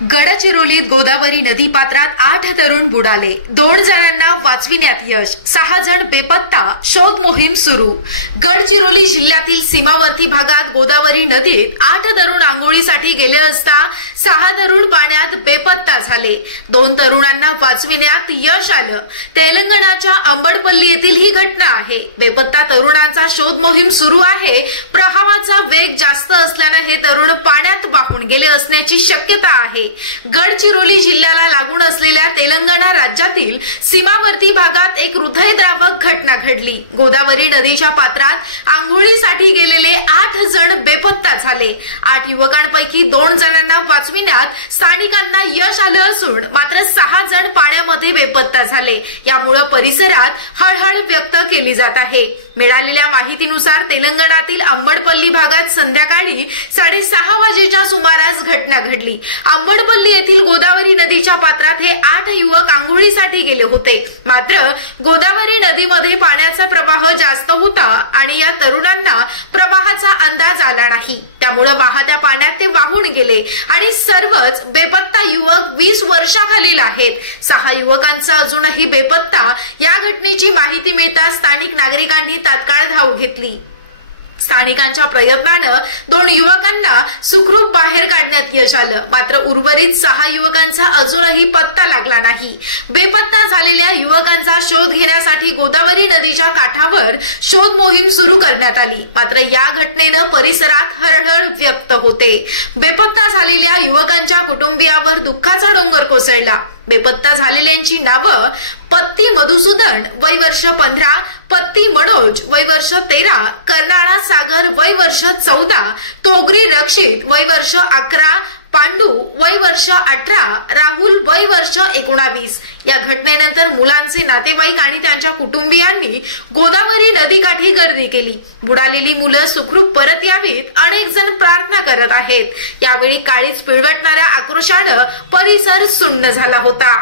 गडचिरोलीत गोदावरी नदी पात्रात 8 तरुण बुडाले, 2 जणांना वाचविण्यात यश, 6 जण बेपत्ता, शोध मोहीम सुरू। गडचिरोली जिल्ह्यातील सीमावर्ती भागात गोदावरी नदीत 8 तरुण आंघोळीसाठी गेले असता 6 तरुण पाण्यात बेपत्ता झाले। 2 तरुणांना वाचविण्यात यश आलं। तेलंगणाच्या अंबडपल्ली येथील ही घटना आहे। बेपत्ता तरुणांचा शोध मोहीम सुरू आहे। प्रवाहाचा वेग जास्त असल्याने हे तरुण पाण्यात वाहून गेले असण्याची शक्यता आहे। गडचिरोली जिल्ह्याला लागून असलेल्या तेलंगणा राज्यातील सीमावर्ती भागात एक हृदयद्रावक घटना घडली। गोदावरी नदीच्या पात्रात आंघोळीसाठी गेलेले 8 जण बेपत्ता झाले। 8 युवकांपैकी 2 जणांना वाचविण्यात स्थानिकांना यश आलं असून मात्र 6 जण पाण्यामध्ये बेपत्ता झाले। यामुळे परिसरात हळहळ व्यक्त केली जात आहे। मिळालेल्या माहितीनुसार तेलंगणातील अंबडपल्ली भागात संध्याकाळी 6:30 वाजेच्या सुमारास घटना घडली। अंबडपल्ली येथील गोदावरी नदीच्या पात्रात हे 8 युवक आंघोळीसाठी गेले होते। मात्र गोदावरी नदीमध्ये पाण्याचा प्रवाह जास्त होता आणि या तरुणांना प्रवाहाचा अंदाज आला नाही। त्यामुळे वाहत्या पाण्यात ते वाहून गेले आणि सर्वच बेपत्ता युवक 20 वर्षाखालील आहेत। 6 युवकांचा अजूनही बेपत्ता। या घटनेची माहिती मिळताच स्थानिक नागरिकांनी तात्काळ धाव घेतली। स्थानिकांच्या प्रयत्नानं 2 युवकांना सुखरूप बाहेर काढण्यात यश आलं। मात्र उर्वरित 6 युवकांचा अजूनही पत्ता लागला नाही। बेपत्ता झालेल्या युवकांचा शोध घेण्यासाठी गोदावरी नदीच्या काठावर शोध मोहीम सुरू करण्यात आली। मात्र या घटनेनं परिसरात हळहळ व्यक्त होते। बेपत्ता झालेल्या युवकांच्या कुटुंबियावर दुःखाचा डोंगर कोसळला। बेपत्ता झालेल्यांची नावं पत्ती मधुसूदन वय वर्ष 15, पत्ती मनोज वय वर्ष 13, कर्नाळा सागर वय वर्ष 14, तोगरी रक्षित वय वर्ष 11, पांडू वय वर्ष 18, राहुल वय वर्ष 19। या घटनेनंतर मुलांचे नातेवाईक आणि त्यांच्या कुटुंबियांनी गोदावरी नदीकाठी गर्दी केली। बुडालेली मुलं सुखरूप परत यावीत अनेक जण प्रार्थना करत आहेत। यावेळी काळीज पिळवटणाऱ्या आक्रोशाने परिसर सुन्न झाला होता।